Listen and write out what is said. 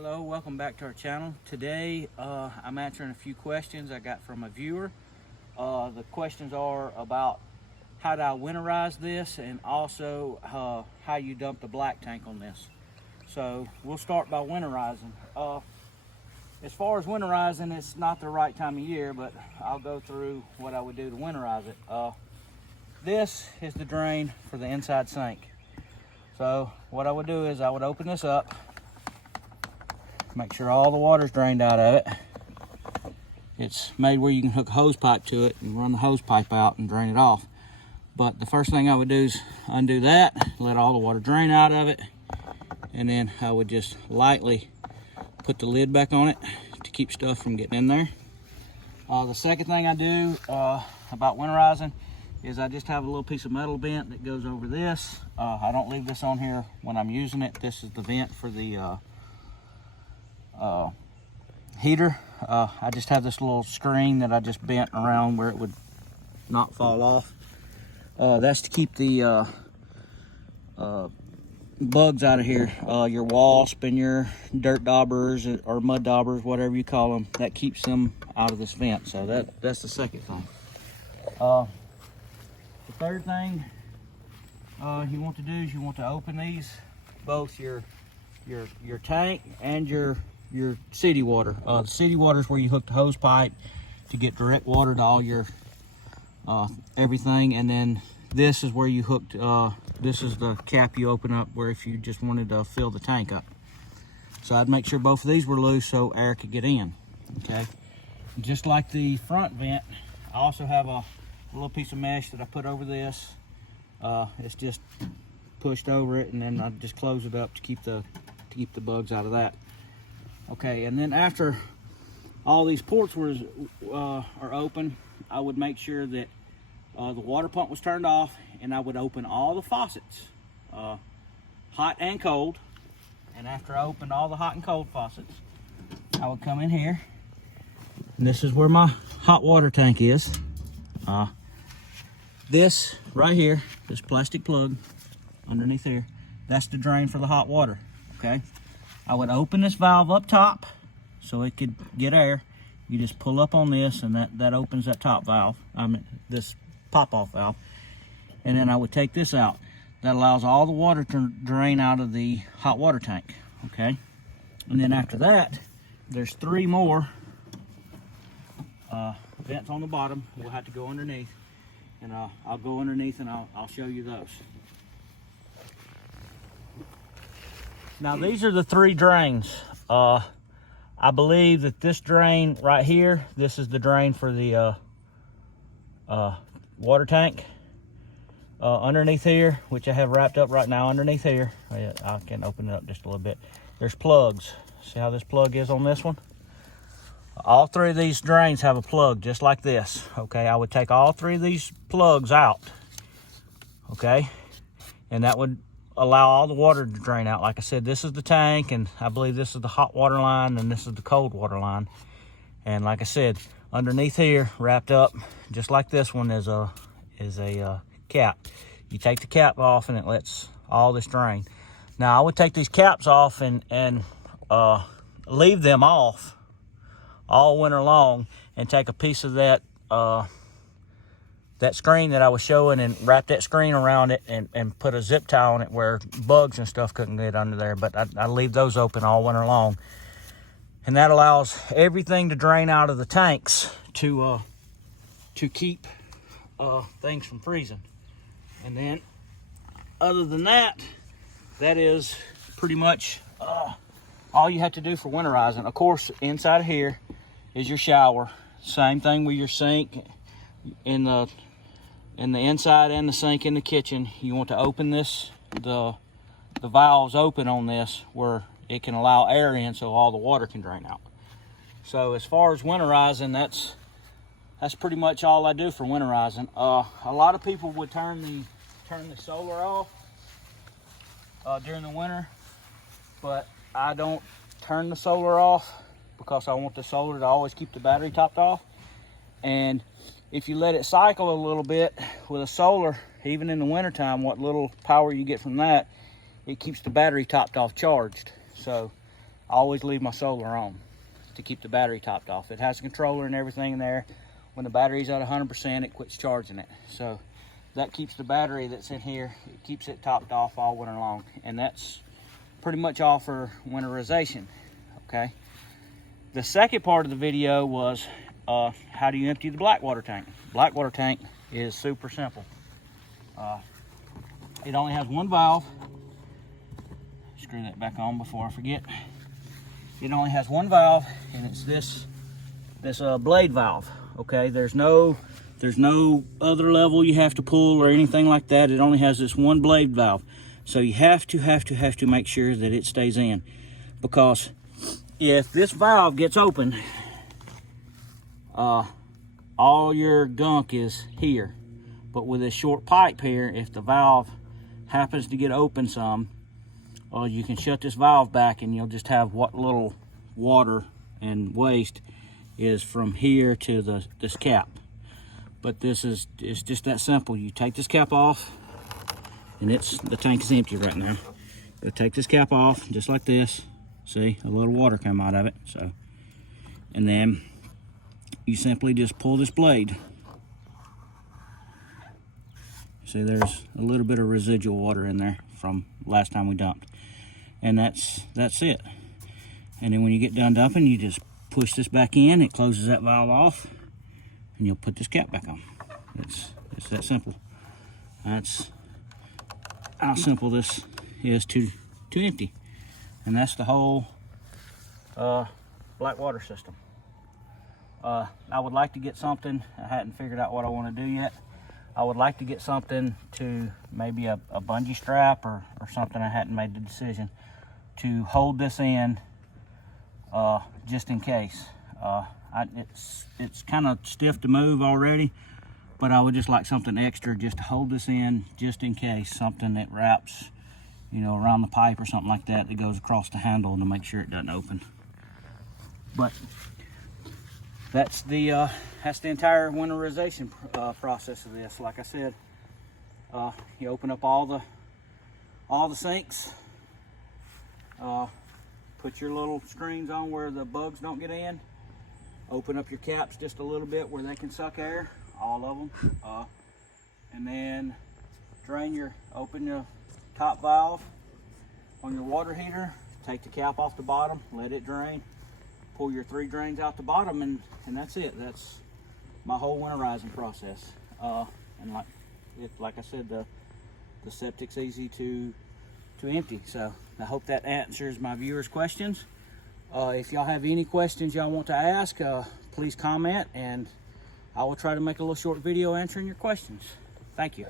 Hello, welcome back to our channel. Today I'm answering a few questions I got from a viewer. The questions are about how do I winterize this, and also how you dump the black tank on this. So we'll start by winterizing. As far as winterizing, it's not the right time of year, but I'll go through what I would do to winterize it. This is the drain for the inside sink. So what I would do is I would open this up, make sure all the water's drained out of it. It's made where you can hook a hose pipe to it and run the hose pipe out and drain it off. But the first thing I would do is undo that, let all the water drain out of it, and then I would just lightly put the lid back on it to keep stuff from getting in there. The second thing I do about winterizing is I just have a little piece of metal vent that goes over this. I don't leave this on here when I'm using it. This is the vent for the heater. I just have this little screen that I just bent around where it would not fall off. That's to keep the bugs out of here. Your wasp and your dirt daubers or mud daubers, whatever you call them, that keeps them out of this vent. So that's the second thing. The third thing you want to do is you want to open these, both your tank and your city water. The city water is where you hook the hose pipe to get direct water to all your everything, and then this is where you hooked. This is the cap you open up where if you just wanted to fill the tank up. So I'd make sure both of these were loose so air could get in. Okay, just like the front vent, I also have a little piece of mesh that I put over this. It's just pushed over it, and then I just close it up to keep the bugs out of that. Okay, and then after all these ports are open, I would make sure that the water pump was turned off, and I would open all the faucets, hot and cold. And after I opened all the hot and cold faucets, I would come in here, and this is where my hot water tank is. This right here, this plastic plug underneath here, that's the drain for the hot water. Okay, I would open this valve up top so it could get air. You just pull up on this, and that opens that top valve, this pop-off valve. And then I would take this out. That allows all the water to drain out of the hot water tank. Okay, and then after that, there's 3 more vents on the bottom. We'll have to go underneath, and I'll go underneath and I'll show you those. Now these are the 3 drains. I believe that this drain right here, this is the drain for the water tank. Underneath here, which I have wrapped up right now underneath here, I can open it up just a little bit. There's plugs. See how this plug is on this one? All 3 of these drains have a plug just like this. Okay, I would take all 3 of these plugs out. Okay, and that would allow all the water to drain out. Like I said, this is the tank, and I believe this is the hot water line, and this is the cold water line. And like I said, underneath here, wrapped up just like this one, is a cap. You take the cap off, and it lets all this drain. Now I would take these caps off and leave them off all winter long, and take a piece of that that screen that I was showing and wrap that screen around it, and put a zip tie on it where bugs and stuff couldn't get under there. But I leave those open all winter long, and that allows everything to drain out of the tanks to keep things from freezing. And then other than that, that is pretty much all you have to do for winterizing. Of course, inside of here is your shower. Same thing with your sink. In the inside and the sink in the kitchen, you want to open this, the valves open on this where it can allow air in so all the water can drain out. So as far as winterizing, that's pretty much all I do for winterizing. A lot of people would turn the solar off during the winter, but I don't turn the solar off because I want the solar to always keep the battery topped off. And if you let it cycle a little bit with a solar, even in the wintertime, what little power you get from that, it keeps the battery topped off charged. So I always leave my solar on to keep the battery topped off. It has a controller and everything in there. When the battery's at 100%, it quits charging it. So that keeps the battery that's in here, it keeps it topped off all winter long. And that's pretty much all for winterization, okay? The second part of the video was how do you empty the black water tank? Black water tank is super simple. It only has one valve. Screw that back on before I forget. It only has one valve, and it's this blade valve. Okay, there's no other level you have to pull or anything like that. It only has this one blade valve, so you have to make sure that it stays in, because if this valve gets open, all your gunk is here. But with this short pipe here, if the valve happens to get open some, you can shut this valve back and you'll just have what little water and waste is from here to this cap. But it's just that simple. You take this cap off, and the tank is empty right now. You'll take this cap off just like this. See, a little water come out of it. So, and then you simply just pull this blade. See, there's a little bit of residual water in there from last time we dumped. And that's it. And then when you get done dumping, you just push this back in, it closes that valve off, and you'll put this cap back on. It's that simple. That's how simple this is to empty. And that's the whole black water system. I would like to get something, I hadn't figured out what I want to do yet. I would like to get something to maybe a bungee strap or something. I hadn't made the decision to hold this in just in case. It's kind of stiff to move already, but I would just like something extra just to hold this in just in case, something that wraps, you know, around the pipe or something like that goes across the handle to make sure it doesn't open. But that's the entire winterization process of this. Like I said, you open up all the sinks, put your little screens on where the bugs don't get in, open up your caps just a little bit where they can suck air, all of them, and then open your top valve on your water heater, take the cap off the bottom, let it drain, pull your 3 drains out the bottom, and that's it. That's my whole winterizing process. And like I said, the septic's easy to empty. So I hope that answers my viewers' questions. If y'all have any questions y'all want to ask, please comment, and I will try to make a little short video answering your questions. Thank you.